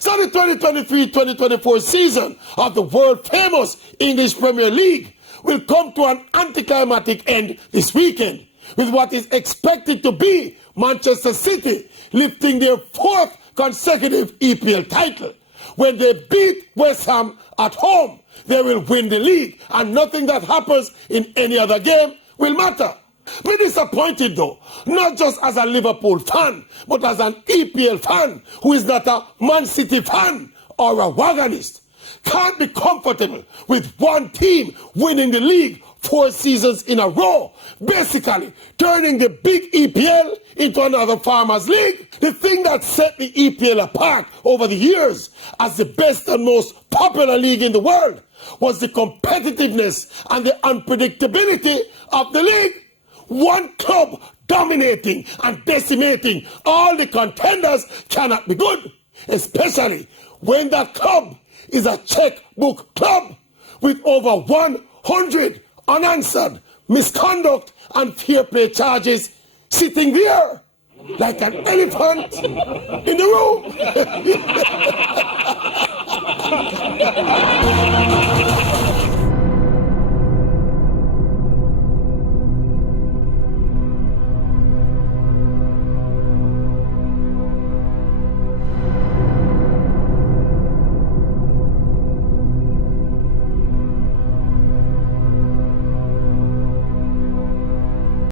So the 2023-2024 season of the world-famous English Premier League will come to an anticlimactic end this weekend, with what is expected to be Manchester City lifting their fourth consecutive EPL title. When they beat West Ham at home, they will win the league, and nothing that happens in any other game will matter. Be disappointed though, not just as a Liverpool fan, but as an EPL fan who is not a Man City fan or a Wagonist. Can't be comfortable with one team winning the league 4 seasons in a row, basically turning the big EPL into another farmers league. The thing that set the EPL apart over the years as the best and most popular league in the world was the competitiveness and the unpredictability of the league. One club dominating and decimating all the contenders cannot be good, especially when that club is a checkbook club with over 100 unanswered misconduct and fair play charges sitting there like an elephant in the room.